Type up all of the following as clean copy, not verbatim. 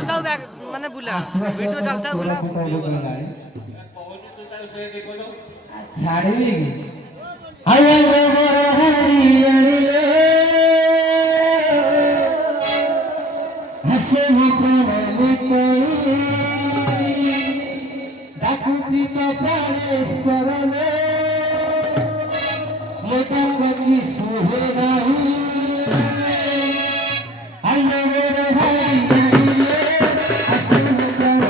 चलता हूँ मैंने बोला वीडियो चलता बोला छाड़ी आया गोबर हरियरे हसे मुतई डाकुची तो प्राणेश्वर ने मोटा की सोहराई आया गोबर हरियरे हसे मुतई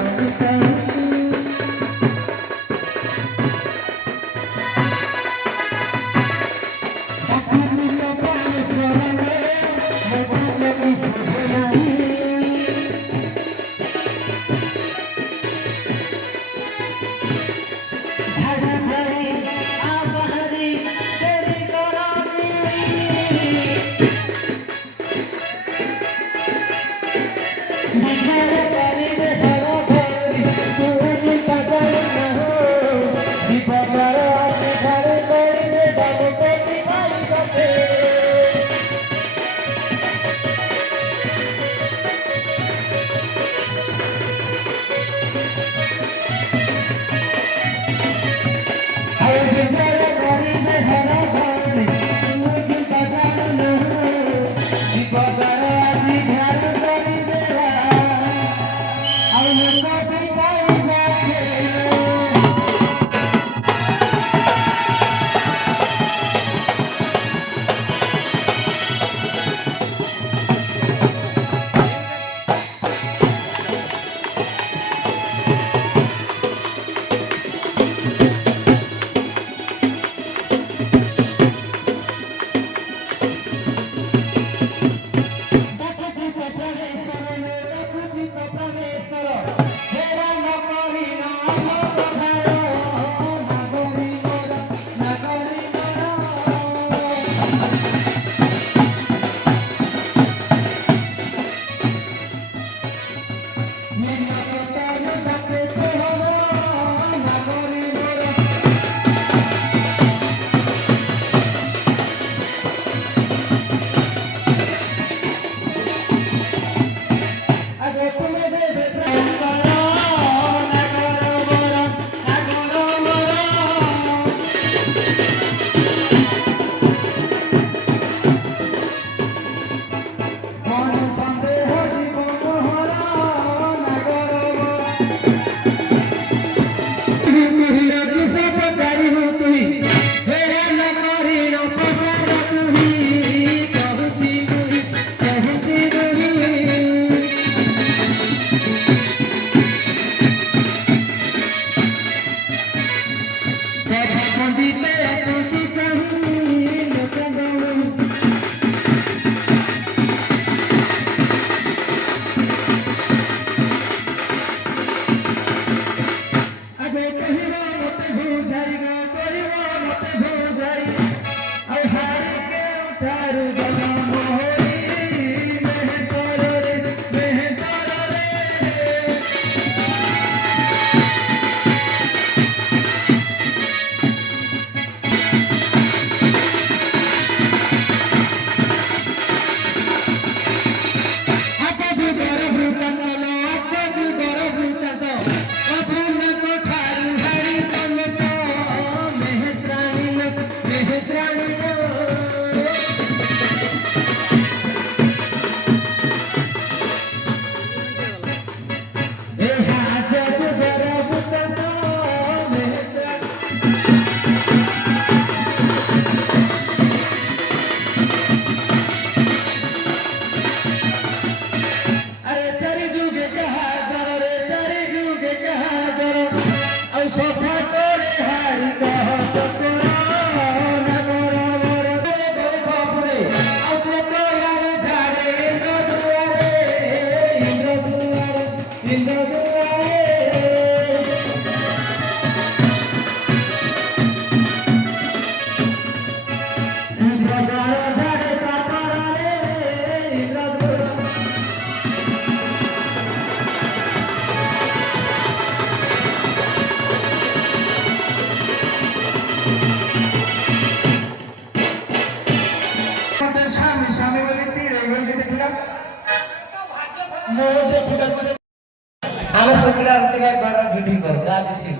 ଆମେ ଶୁଖିଲା ଟିକେ ବଡ଼ ଭିଡ଼ି କରୁ ଯାହା କିଛି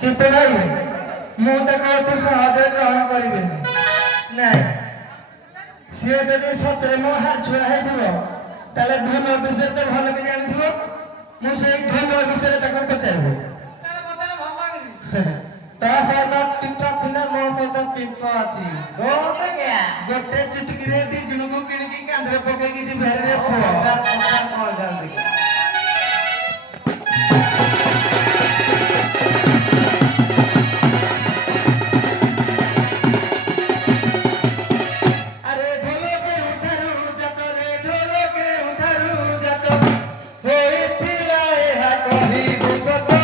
ଚିତ୍ତ ଭାଇ ମୁଁ ତାକୁ ଅତି ସହଜରେ ଗ୍ରହଣ କରିବିନି ନାଇଁ ସିଏ ଯଦି ସତରେ ମୋ ହାଡ଼ଛୁଆ ହେଇଥିବ ତାହେଲେ ଢୋଲ ବିଷୟରେ ତ ଭଲ କି ଜାଣିଥିବ ମୁଁ ସେଇ ଢୋଲ ବିଷୟରେ ତାକୁ ପଚାରିବି ତା ସହିତ ପିମ୍ପ ଥିଲା ମୋ ସହିତ ପିମ୍ପ ଅଛି ଗୋଟେ ଚୁଟକିରେ ଦି ଜଣକୁ କିଣିକି କାନ୍ଧରେ ପକେଇକି ଯିବେ ରେ ପୁଅ ଆରେ ଢୋଲ କେଉଁଠାରୁ ଜାତ ରେ ଢୋଲ କେଉଁଠାରୁ ଜାତ ହୋଇଥିଲା ଏହା କହିବୁ ସତ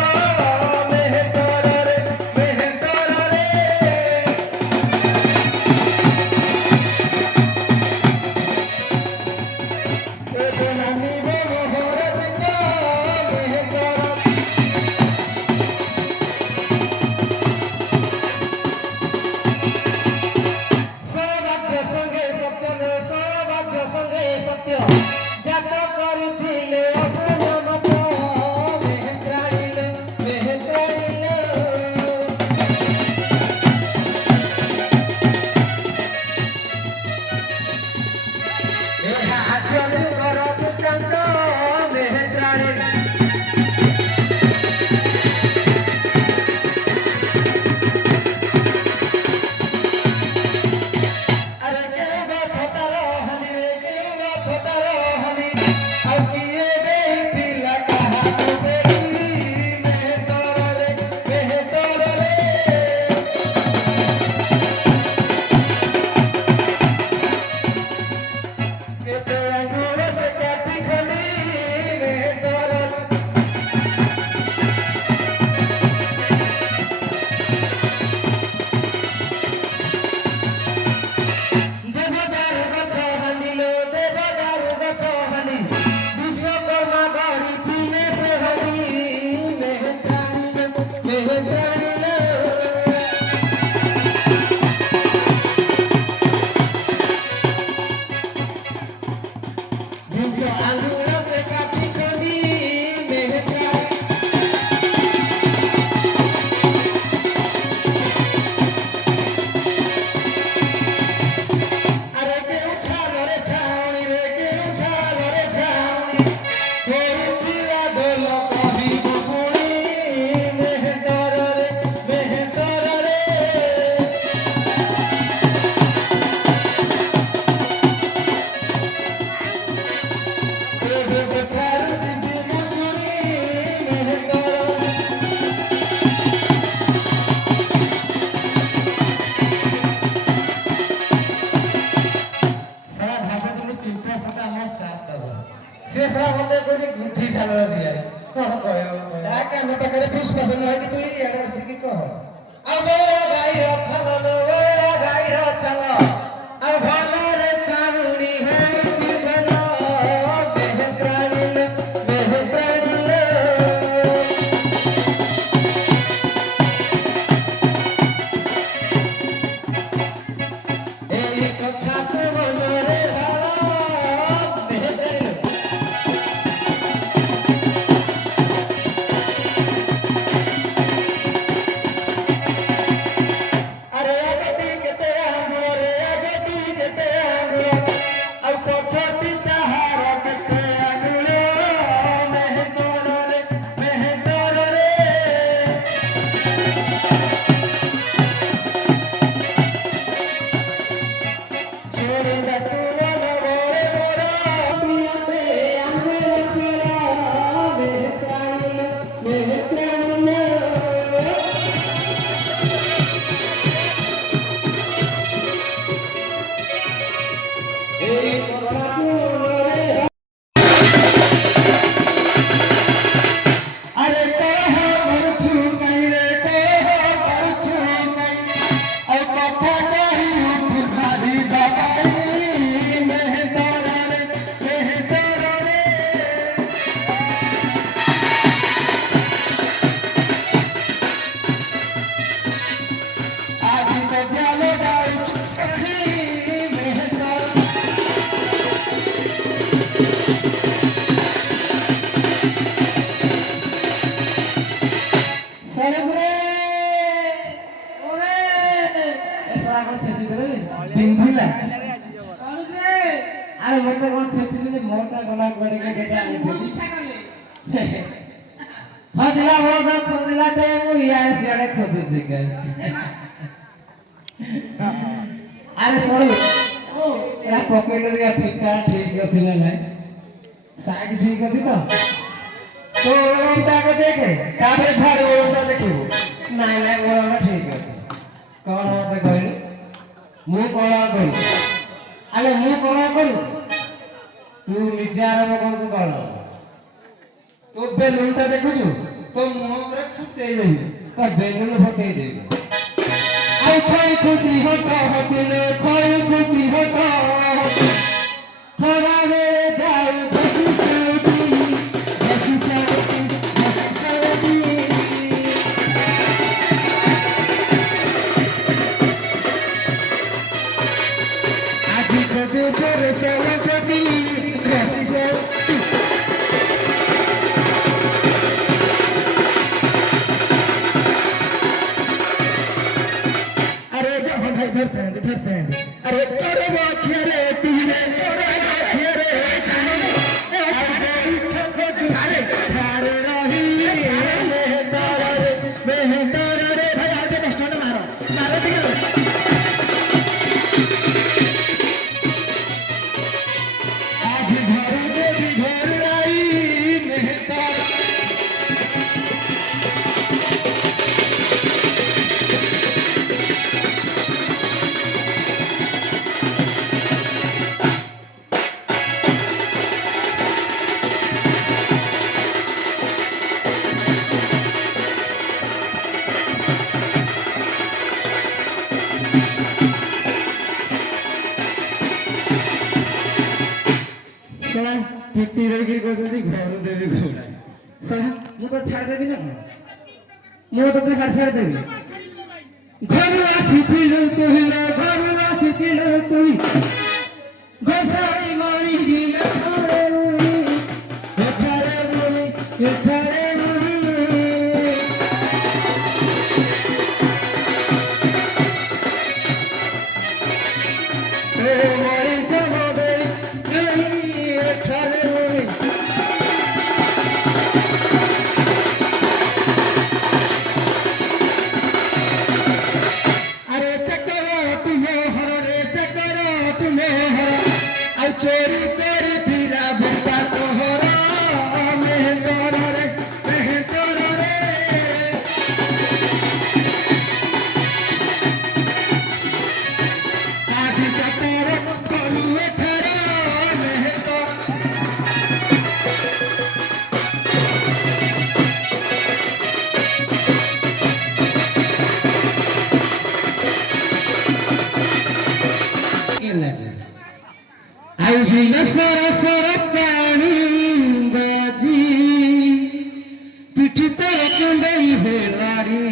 ସେ ସଳା ମତେ କହୁଛି ଗୁଦ୍ଧି ଝାଲ ଦିଆ କଣ କହିବ ତା କାନ ପାଖରେ ଫୁସଫାସ ନ ହେଇକି ତୁ ଇଆଡେ ଆସିକି କହ ଆଉ ବଉଳା ଗାଈର ଛାଲ ବଉଳା ଗାଈର ଛାଲ ଆଉ ଭଲରେ ଚାରୁଣି ହେଇଛି ଭଲ ମେହେନ୍ଦ୍ରାଣିଲେ ମେହେନ୍ଦ୍ରାଣିଲେ ଏଇ କଥା ତୁ ମନରେ ଭାଳ ମେହେନ୍ଦ୍ରାଣିଲେ ଆରେ ମତେ କଣ ଛେଚିଲି ମୋଟା ଗଲା କୁଆଡେ କେଟା ଆଣିଥିଲି ହଜିଲା ବଳଦ ଖୋଜିଲା ଟାଇମ୍ ଇଆଡେ ସିଆଡେ ଖୋଜୁଛି କାଇଁ ଆରେ ଶୁଣୁ ଏଟା ପକେଇଲେ ଠିକ ଅଛି ନା ନାଇଁ ସାଇଜ ଠିକ ଅଛି ତ तो ओलमटा को देखे तापर झाड़ ओलमटा देखिबो नाइ नाइ ओलमटा ठीक अछि कोन मते कहलु मु कोन करू आले मु कोन करू तू निजे आरंभ करछु कोन तो बेलुनटा देखुछु तो मुह पर फुटै देबी तो बेलुन फुटै देबी आइ खोई खुती होता होतिले खोई खुती होता खरा रे जाऊ बसी अरे तोरे बाखिया रे तुझे तोरे बाखिया रे जाने अरे थारे रही मेहंदर रे भाई आगे नेक्स्ट वन मारो ठीक है आज घर आई मेहंदर पिटी रही घर देवी घोड़ा सला मु तो छाड़ देबी ना मु तो छाड़ देबी घर आसीथिल तू घर आसीथिल तू गोसाई मारी गिला थारे मुनी थारे मुनी ए मोरे सबदे थारे मुनी चोरी कर फिरा बप्पा तोहरा मेहंदर रे आज चकर कलुए थरा मेहंदर के लगे आई गिला सारा सारा पानी बाजी पिठी तो कुंडई है लाड़ी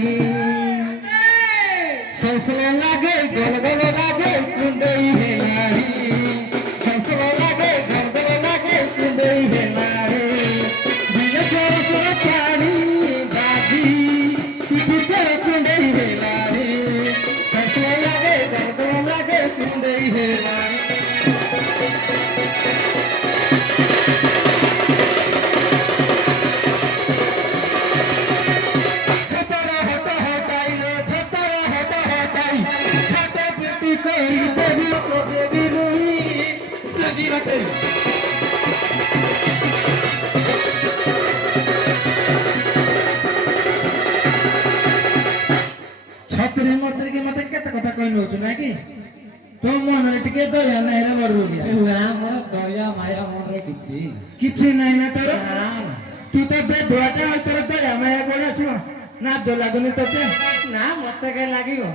ससला लागे गल गल लागे कुंडई है लाड़ी ससला लागे गल गल लागे कुंडई है लाड़ी गिला सारा सारा पानी बाजी पिठी तो कुंडई है लाड़ी ससला लागे गल गल लागे कुंडई है लाड़ी छतरी मतरी के मते केते कथा कहि नउछु ना कि तो मन रे टिके दया नै रे बडू बिया मोर दया माया मन रे किछि नै ना तोर तू तो बे दोटा तोर दया माया कोन आसो ना जो लागुनी तोते ना मते के लागिवो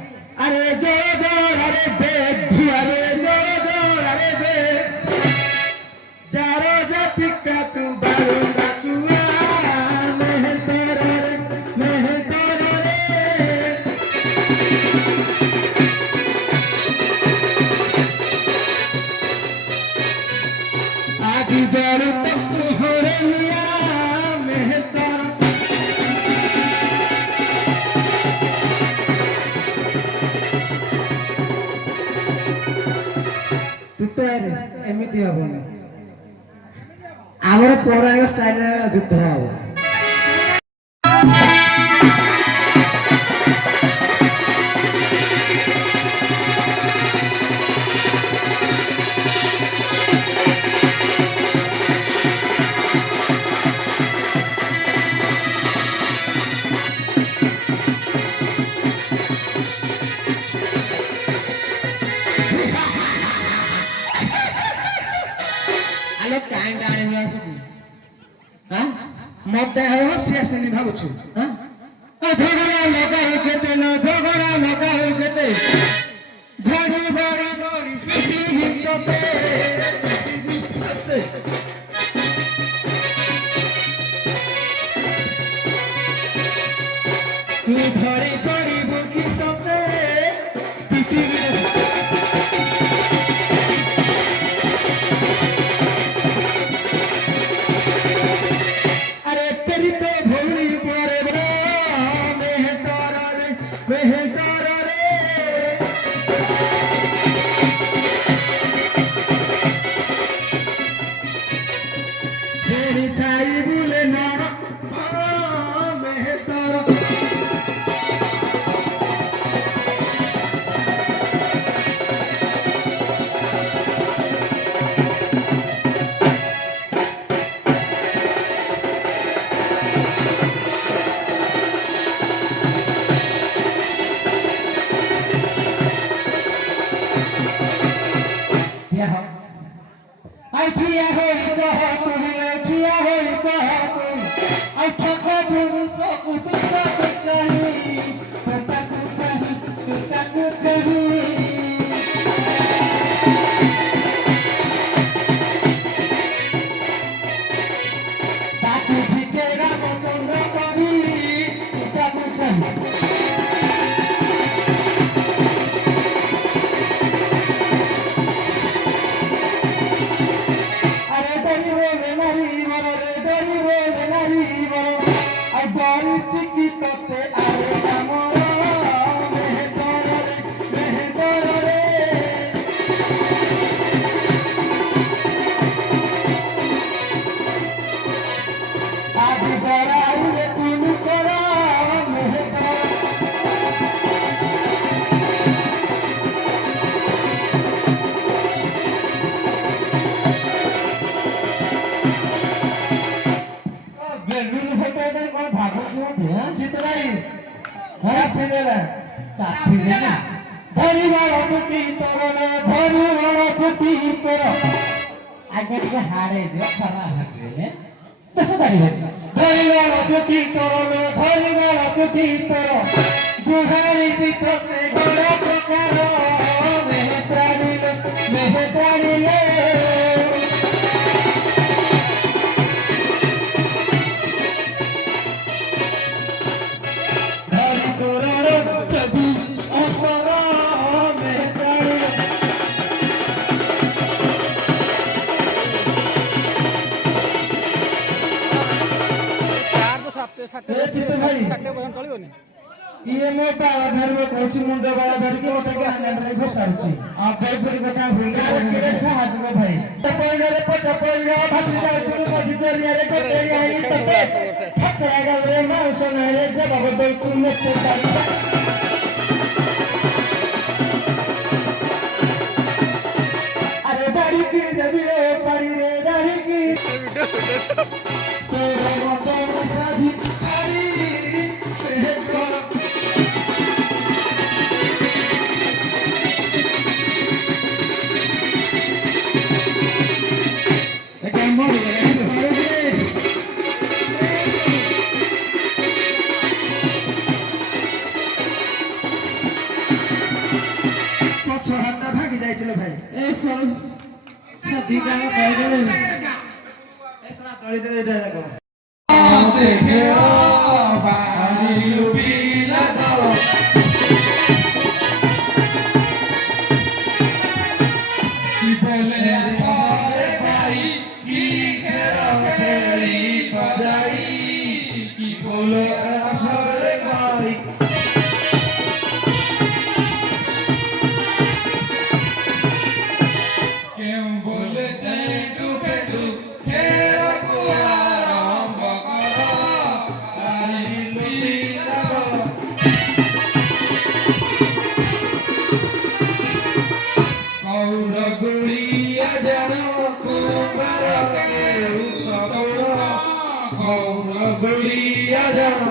अरे जोर जोर अरे बे धुआरे जोर जोर अरे बे जारो जाति का तू बारू नाचुआ मेहंदर रे आज जरू तू हो रहिया मेहंदर ଷ୍ଟାଇଲରେ ଯୁଦ୍ଧ ହବ। ଆଲୋ କାଇଁ ଡାଣି ନ ଆସୁଛି ମତେ ହସି ଆସିନି ଭାବୁଛୁ ଝଗଡ଼ା ଲଗାଉ କେତେ ନ ଝଗଡ଼ା ଲଗାଉ କେତେ ଝାଡୁ ବାଡି କରି ପିଟିବି ତତେ ତୁ ଧରି ପଡିବୁ କି ସତେ ପିଟିବି आगे टिके हारे दियो खरा हाकले तसे दाड़ी हो धरिवाला चुटी तोरो धरिवाला चुटी तोरो दुहारी दितो से गोड़ा प्रकारो मेहत्रानी ले धरि तोरो तबी अपरा मेहत्रानी ये मो बाला धर्म कोची मुंडो बाला धर के ओटा के आनंद रे घोसारुची आ भाई पुरी कथा भूल के साहस को भाई पपैनो रे पचा पपैनो भासी जाउ तुम मधि जोरिया रे कोटे आई तपे ठकरा गल रे मार सोना रे जब बदल तुम तो तारी अरे बाड़ी की जबी रे पड़ी रे दाढ़ी की तेरे मोटे में साधी थारी भागी जाइए भाई ए सर दीटा कह देले ए सरा तळी दे देखो देखे ओ बारी लुबी लगाओ की बोले सारे भाई की खेल खेली बजाई की बोले सारे भाई क्यों बोले चैंडू पेडू खेल कुआरा गुड़िया जाना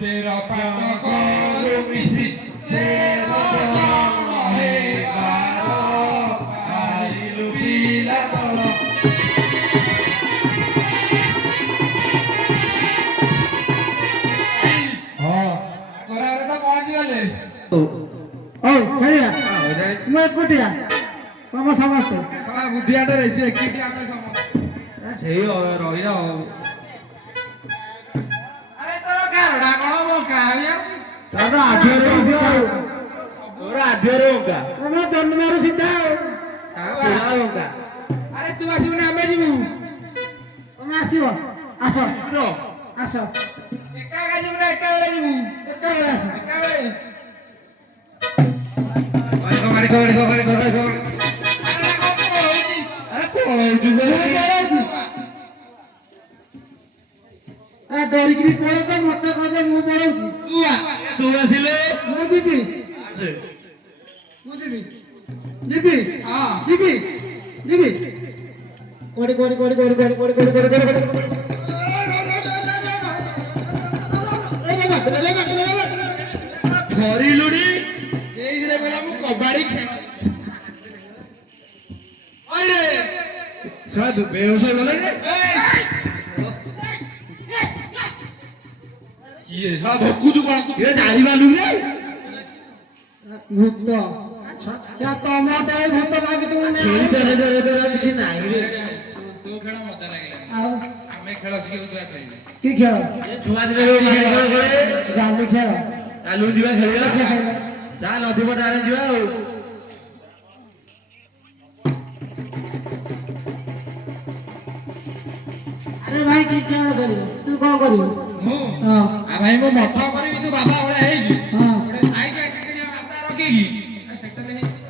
तेरा पेट को मिसी तेरा जान है गारो आई लुबीला तोलो हाँ गोरा रे तो पहुंच गए ओ खेलिया मैं कुटिया तम समस्त साला बुद्धियाटा रहছে একটি ଆମେ ସମସ୍ତେ ସେଇ ରହିଲା ଆରେ ତୋର ଗାରଡା କଣ ବଙ୍କା ହଇଆ ତାର ଆଧିରେ ସିଧା ତୋର ଆଧିରେ ବଙ୍କା ତମ ଜନ୍ମରୁ ସିଧା ପୁରା ବଙ୍କା ଆରେ ତୁ ଆସିବୁ ନା ଆମେ ଯିବୁ ତମେ ଆସିବ ଆସ ଆସ ଏକା ଏକା ଯିବୁ ନା ଏକା ବେଳେ ଯିବୁ ଏକା ବେଳେ ଆସ ଏକା ବେଳେ ଗାଡ଼ି ଡରିକିରି ପଳଉଛ ମତେ କହୁଛ ମୁଁ ପଳଉଛି ତୁ ଆସିଲେ ମୁଁ ଯିବି ଯିବି ହଁ ଯିବି ଯିବି କୋଡ଼ି କୋଡ଼ି କୋଡ଼ି କୋଡ଼ି କୋଡ଼ି କୋଡ଼ି କୋଡ଼ି କୋଡ଼ି କୋଡ଼ି କୋଡ଼ି ଧରିଲୁଣି ଏଇଥିରେ କହିଲା ମୁଁ କବାଡି ଖେଳ ଅଇରେ ସାଧୁ ବେହୋସ ହେଇଗଲା ରେ କିଏ ଶଳା ଭକୁଛୁ କଣ ତୁ କିଏ ଜାଣିପାରିଲୁ ରେ ଭୂତ ସେ ତମ ଦେହ ଭୂତ ଲାଗିଥିବ କିଛି ନାହିଁ ରେ ତୋ ଖେଳ ମଜା ଲାଗିଲା ଆଉ ଆମେ ଖେଳ ଶିଖିବୁ ତୁ ଖେଳିବୁ କି ଖେଳ ଛୁଆ ଦିନେ ଗାଲି ଖେଳ ଚାଲୁ ଯିବା ଖେଳିବା ଯା ନଦୀ ପଟ ଆଡେ ଯିବା ଆଉ ଆରେ ଭାଇ କି ଖେଳ କରିବୁ ତୁ କଣ କରିବୁ ମୁଁ ହଁ ଭାଇ ମୁଁ ମଠ କରିବି ତୁ ବାବା ଭଳିଆ ହେଇଛୁ ହଁ ଗୋଟେ ସାଇକେଲ କିଣିବା ମାତା ରଖିକି ସେତେବେଳେ ହେଇଛି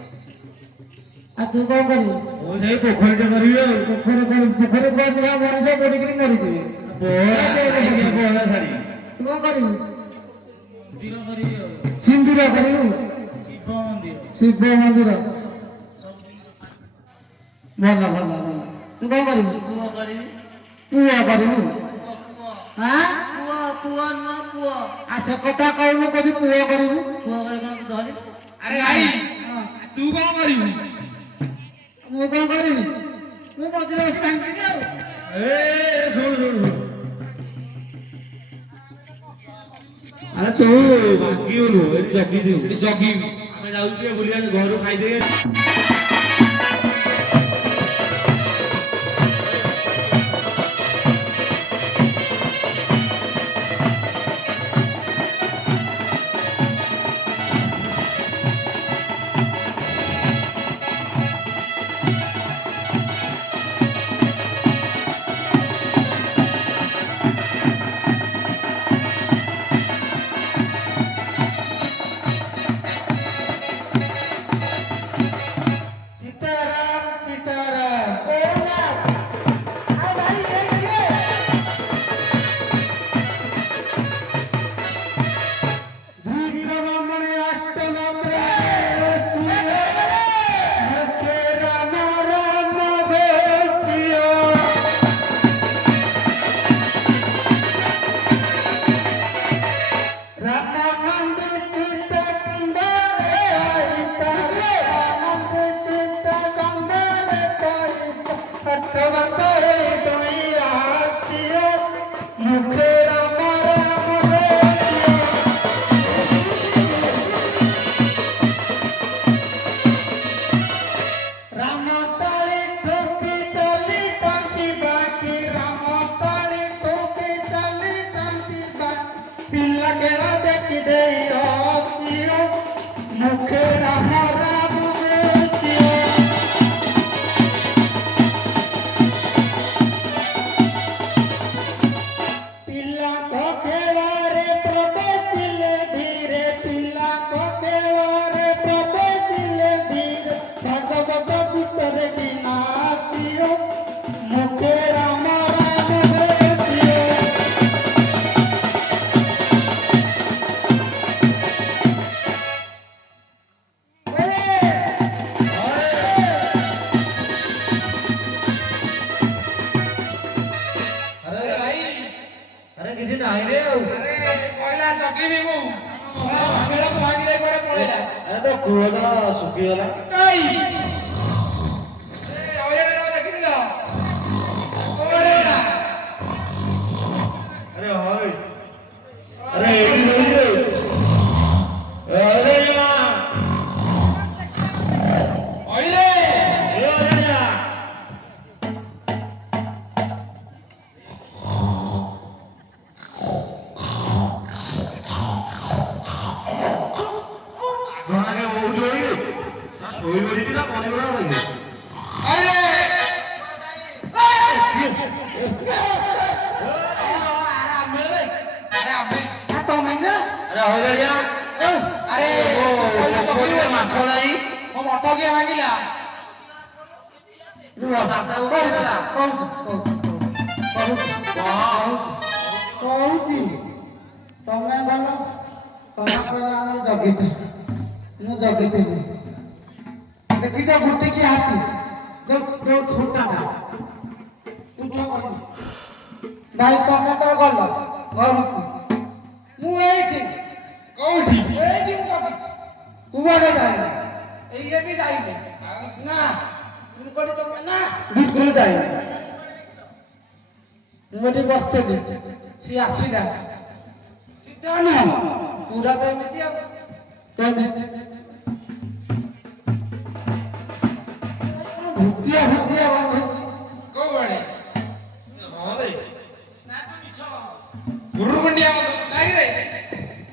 ଆଉ ତୁ କଣ କରିବୁ ମୁଁ ସେଇ ପୋଖରୀଟେ କରିବି ଆଉ ପୋଖରୀ କରିଲେ ମଣିଷ ପଡ଼ିକିରି ମରିଯିବେ ବହଳା ଛାଡି ତୁ କଣ କରିବୁ ମନ୍ଦିର କରିବି ଆଉ ସିନ୍ଦୁର କରିବୁ ଶିବ ମନ୍ଦିର ଶିବ ମନ୍ଦିର ଭଲ ଭଲ ଭଲ ତୁ କଣ କରିବୁ ପୁଅ କରିବୁ ହଁ ପୁଅ ଆଉ ସେ କଥା କହୁନୁ କହୁଛୁ ପୁଅ କରିବୁ ଆରେ ଭାଇ ତୁ କଣ କରିବୁ ମୁଁ କଣ କରିବି ମୁଁ ମଝିରେ ବସି ଭାଙ୍ଗିବି ଆଉ ଶୁଣ ଆରେ ତୁ ଭାଙ୍ଗିବୁନୁ ଏଠି ଜଗିଥିବୁ ଏଠି ଜଗିବୁ ଆମେ ଯାଉଛୁ ଟିକେ ବୁଲିବାକୁ ଘରୁ ଖାଇଦେଇ ପୁଅଟା ଶୁଖିଗଲା। ଆରେ ହଇ ଆରେ ଏଠି ରହିଲେ ଆରେ ମା ଅଇଲେ ଏ ଅଜା ଆଗଣାକେ ବହୁତ ଜୋରିବେ ଶୋଇ ପଡ଼ିଛି ନା ପନିପରିବା ଲାଗିବ ମାଛ ନାହିଁ ମୋ ମଟ କିଏ ଭାଙ୍ଗିଲା କହୁଛି ତମେ ଗଲ ତମେ କହିଲା ଆମର ଜଗିତେ ମୁଁ ଜଗିଥିଲି ଦେଖିଛ ଗୋଟିକି ହାତୀ ଯୋଉ ଛୋଟାଟା ଉଠ କହିଲି ଭାଇ ତମେ ତ ଗଲ ଘରକୁ ମୁଁ ଏଇଠି କୋଉଠି ଏଇଠି ମୁଁ ଜଗିଛି କୁଆଡେ ଯାଇନି ଇଏ ବି ଯାଇନି ନା ମୁଁ କହିଲି ତମେ ନା ବିଲକୁଲ ଯାଇନି ମୁଁ ଏଠି ବସିଥିଲି ସିଏ ଆସିଲା ସିଧା ନୁହଁ ପୁରା ତ ଏମିତି ଆଉ ଭୂତିଆ ଭୂତିଆ ବନ୍ଧୁଛି କୋଉଆଡେ ହଁ ରେ ନା ତୁ ମିଛ ଗୁରୁଗୁଣ୍ଡିଆ ନାଇଁ ରେ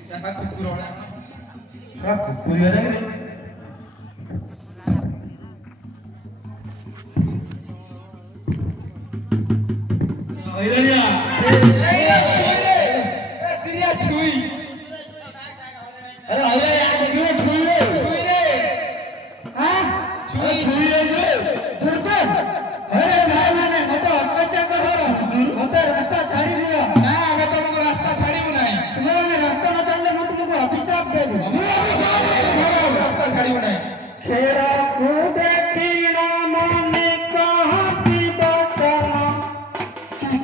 ଯାହା କୁକୁର ଭଳିଆ କୁକୁରିଆ ନାହିଁ ରେ ହଇରାଣିଆ ସିରିଆ ଛୁଇ ଆରେ ହଇରାଣିଆ ଦେଖିବେ ଛୁଇ ରେ ଛୁଇ ରେ ଦୁର୍ଗା ହରେ ଭାଇ ମାନେ ମତେ ଅତ୍ୟାଚାର କର ମତେ ରାସ୍ତା ଛାଡ଼ି ଦିଅ ନା ଆମେ ତମକୁ ରାସ୍ତା ଛାଡ଼ିବୁ ନାହିଁ ତୁମେ ମାନେ ରାସ୍ତା ନ ଛାଡ଼ିଲେ ମୁଁ ତୁମକୁ ଅଭିଶାପ ଦେବି ରାସ୍ତା ଛାଡ଼ିବୁ ନାହିଁ ଖେଳକୁ ଦେଖିଲ ମନେ କହନ୍ତି ବଚନ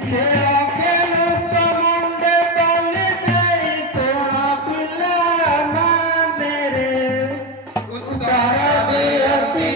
ଖେଳ ଖେଳୁଛ ମୁଣ୍ଡେ ଚାଲି ଦେଇ ତୋଣ ପିଲା ମାନେରେ ଉତ୍ତର ଦିଅନ୍ତି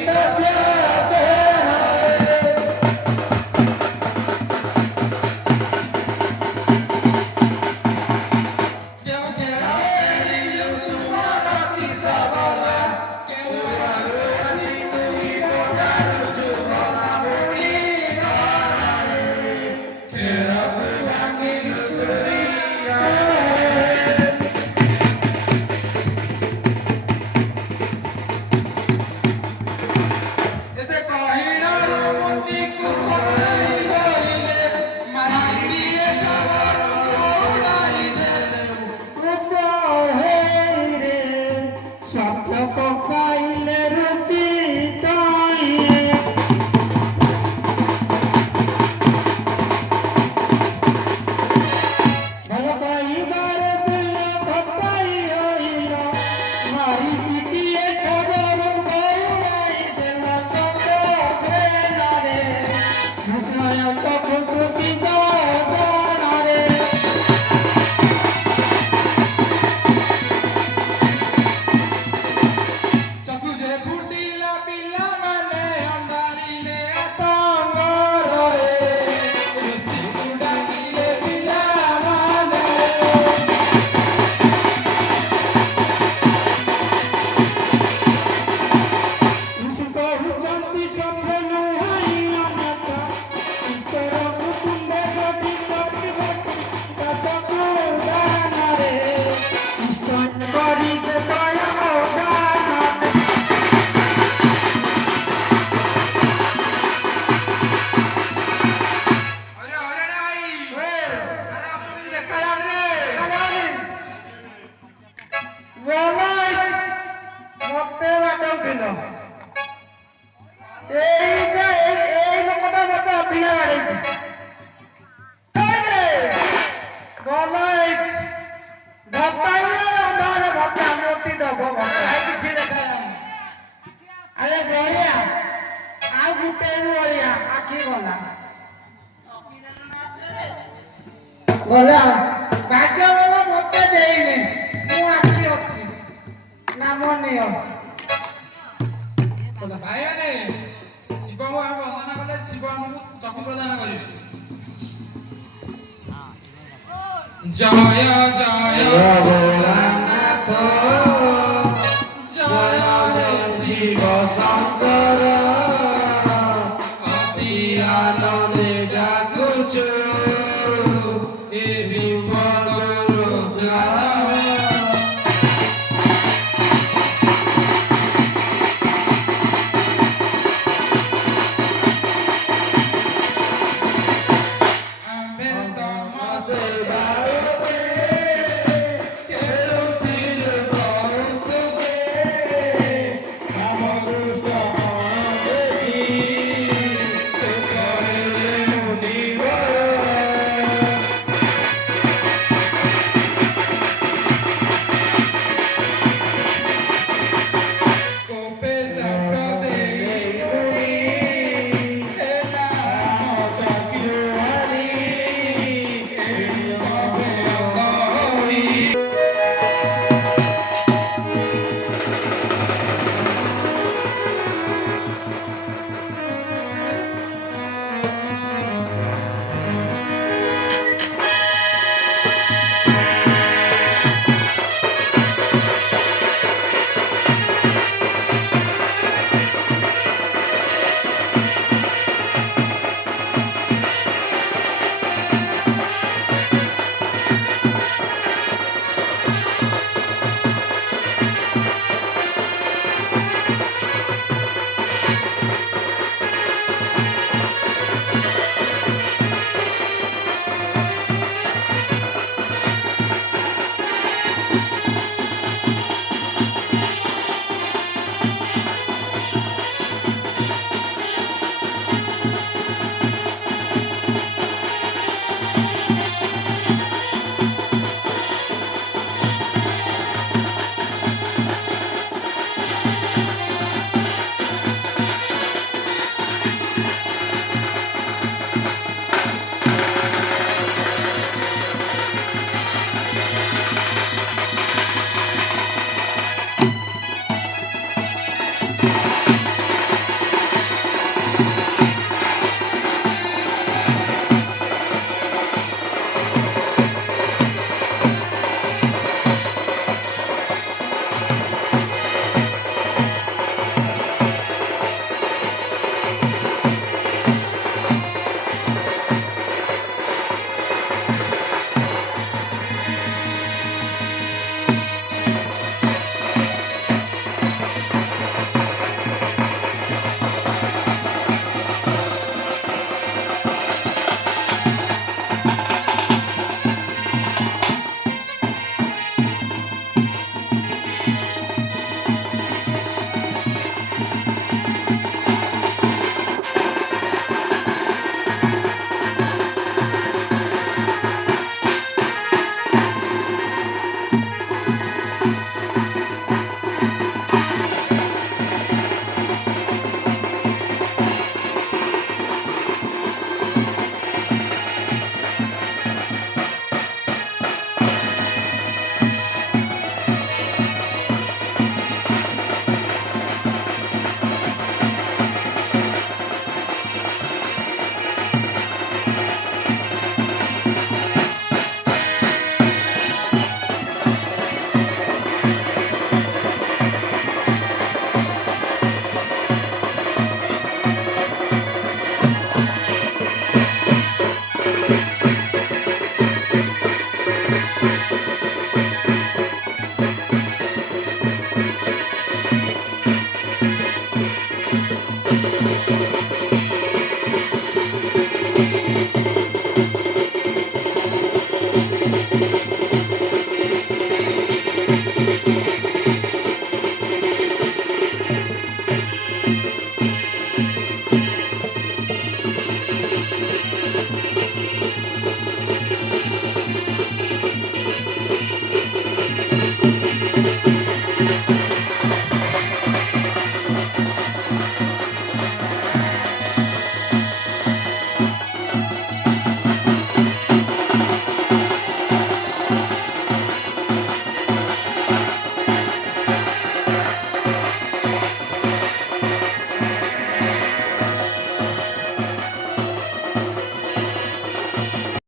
ଗଲା ଭାଗ୍ୟ ଭଲ ମତେ ଦେଇନି ମୁଁ ଆଖି ଅଛି ନାମ ନିଅ ଭାଇମାନେ ଶିବଙ୍କୁ ଆମେ ବନ୍ଦନା କଲେ ଶିବ ଆମକୁ ଚକ୍ଷୁ ପ୍ରଦାନ କରିବେ। ଜୟ ଜୟ